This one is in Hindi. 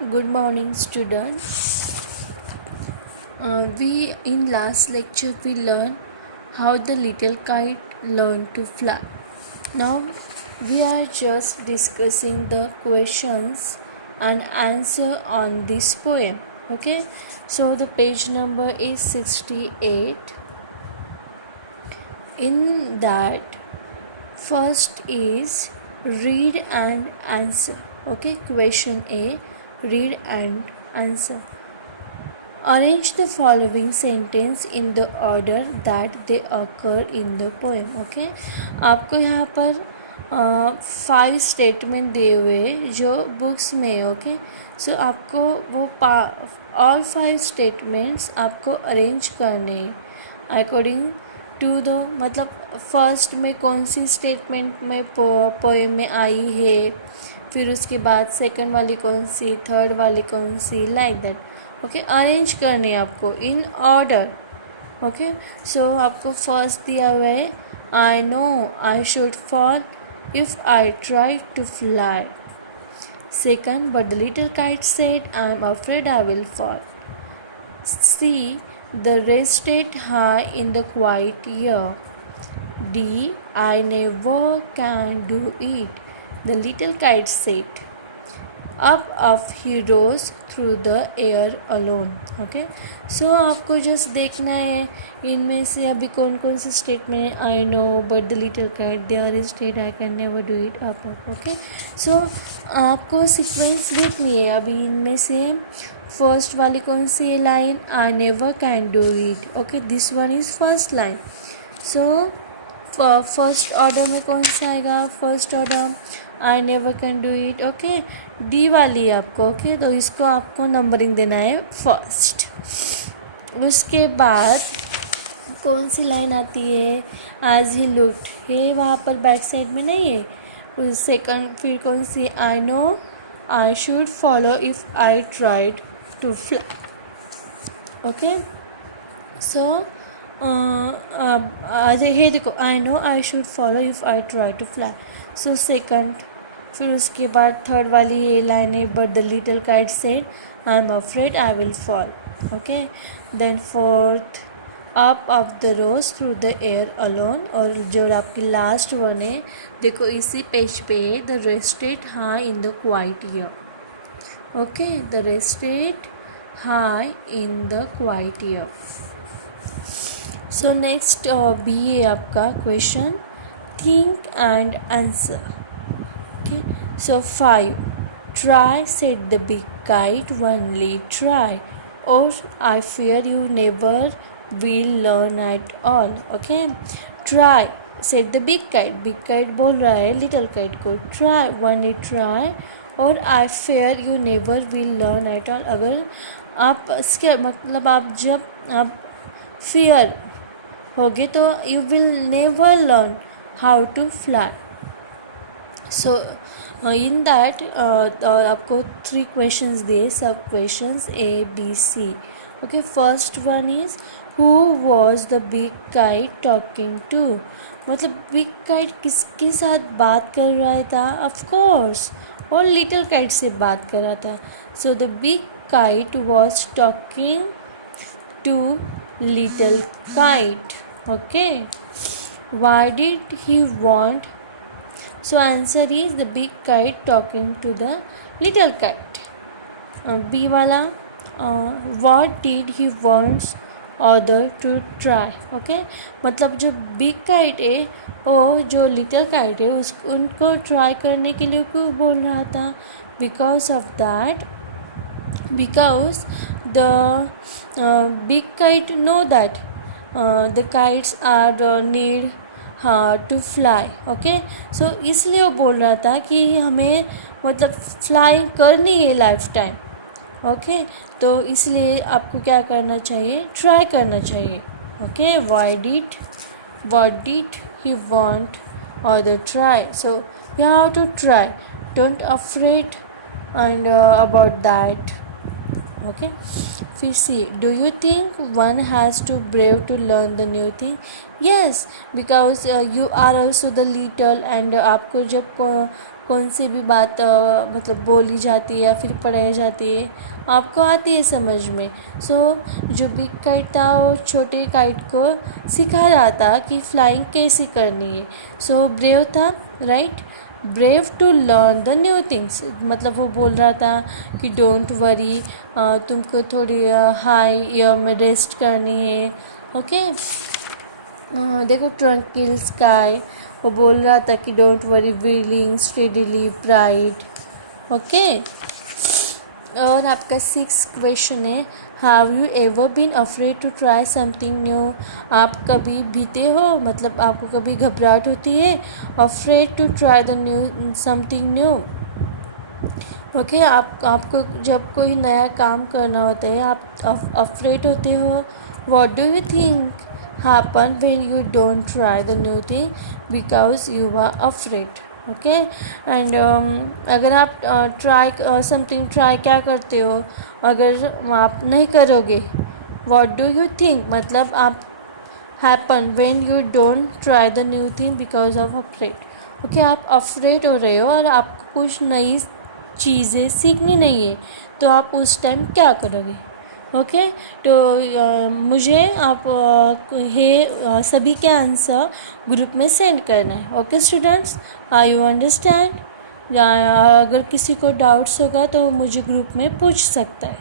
Good morning, students. We in last lecture we learned how the little kite learned to fly. Now we are just discussing the questions and answer on this poem. Okay, so the page number is 68. In that, first is read and answer. Okay, question A, read and answer. Arrange the following sentence in the order that they occur in the poem. Okay, आपको यहाँ पर 5 स्टेटमेंट दिए हुए जो बुक्स में. ओके, सो आपको वो ऑल 5 स्टेटमेंट्स आपको अरेंज करने अकॉर्डिंग टू द, मतलब फर्स्ट में कौन सी स्टेटमेंट में पोएम में आई है, फिर उसके बाद सेकंड वाली कौन सी, थर्ड वाली कौन सी, लाइक दैट. ओके, अरेंज करनी है आपको इन ऑर्डर. ओके, सो आपको फर्स्ट दिया हुआ है, I know I should fall if I try to fly. Second, but the little kite said I am afraid I will fall. See, the rain stayed high in the quiet year. D, I never can do it, the little kite said. Up he rose through the air alone. Okay, so आपको जस्ट देखना है इनमें से अभी कौन कौन से स्टेटमेंट है. I know, but the little kite there is state I can never do it. Up. Okay, so आपको सीक्वेंस देखनी है. अभी इनमें से फर्स्ट वाली कौन सी है line, I never can do it. Okay, this one is first line. So first order में कौन सा आएगा, first order I never can do it. Okay, D वाली है आपको. ओके, तो इसको आपको नंबरिंग देना है फर्स्ट. उसके बाद कौन सी लाइन आती है, आज ही लुक्ड है, वहाँ पर बैक साइड में नहीं है. उस सेकंड फिर कौन सी, I know I should follow if I tried to fly. Okay, so ये देखो, I know I should follow if I try to fly. So second, फिर उसके बाद थर्ड वाली ये लाइन है, but the little kite said I am afraid I will fall. Okay, then fourth, up the rose through the air alone. और जो आपकी लास्ट वन है, देखो इसी पेज पे, the rested high in the quite year. Okay, the rested high in the quite year. So next B है आपका question, think and answer. Okay, so 5, try said the big kite, only try, और I fear you never will learn at all. Okay, try said the big kite बोल रहा है लिटिल काइट को, ट्राई ओनली ट्राई, और I fear you never will learn at all. अगर आप इसके मतलब आप जब आप फियर होगे तो you will never learn how to fly. So in that आपको 3 क्वेश्चंस दिए, सब questions A B C. Okay, first one is who was the big kite talking to, मतलब बिग काइट किसके साथ बात कर रहा था, ऑफकोर्स और लिटिल काइट से बात कर रहा था. So the big kite was talking to little kite. Okay, why did he want, so answer is the big kite talking to the little kite. B wala, what did he wants other to try. Okay, मतलब जो बिग काइट है वो जो लिटिल काइट है उनको ट्राई करने के लिए क्यों बोल रहा था, because of that, because the big kite know that the kites are need to fly. Okay, so इसलिए वो बोल रहा था कि हमें मतलब फ्लाई करनी है लाइफ टाइम. ओके, तो इसलिए आपको क्या करना चाहिए, ट्राई करना चाहिए. Okay, what did he want or the try, so you have to try, don't afraid and about that. Okay, फिर see, do you think one has to brave to learn the new thing. Yes, because you are also the little, and आपको जब कौन सी भी बात मतलब बोली जाती है या फिर पढ़ाई जाती है, आपको आती है समझ में। सो जो बिग काइट था वो छोटे काइट को सिखा रहा था कि फ्लाइंग कैसे करनी है। सो ब्रेव था, right, brave to learn the new things, मतलब वो बोल रहा था कि डोंट वरी, तुमको थोड़ी हाई ईयर में रेस्ट करनी है। ओके, देखो ट्रंकिल स्काई, वो बोल रहा था कि don't worry, willing steadily pride. Okay, और आपका 6 क्वेश्चन है, have you ever been afraid to try something new. आप कभी भीते हो, मतलब आपको कभी घबराहट होती है, afraid to try the new something new. Okay, आपको जब कोई नया काम करना होता है आप अफ्रेड होते हो। What do you think happen when you don't try the new thing because you are afraid। Okay, and अगर आप ट्राई समथिंग ट्राई क्या करते हो, अगर आप नहीं करोगे, व्हाट डू यू थिंक, मतलब आप happen when you don't try the new thing because of afraid. Okay, आप अफ्रेड हो रहे हो और आपको कुछ नई चीज़ें सीखनी नहीं है, तो आप उस टाइम क्या करोगे। ओके, तो मुझे आप सभी के आंसर ग्रुप में सेंड करना है। Okay students, I you understand. अगर किसी को डाउट्स होगा तो मुझे ग्रुप में पूछ सकता है।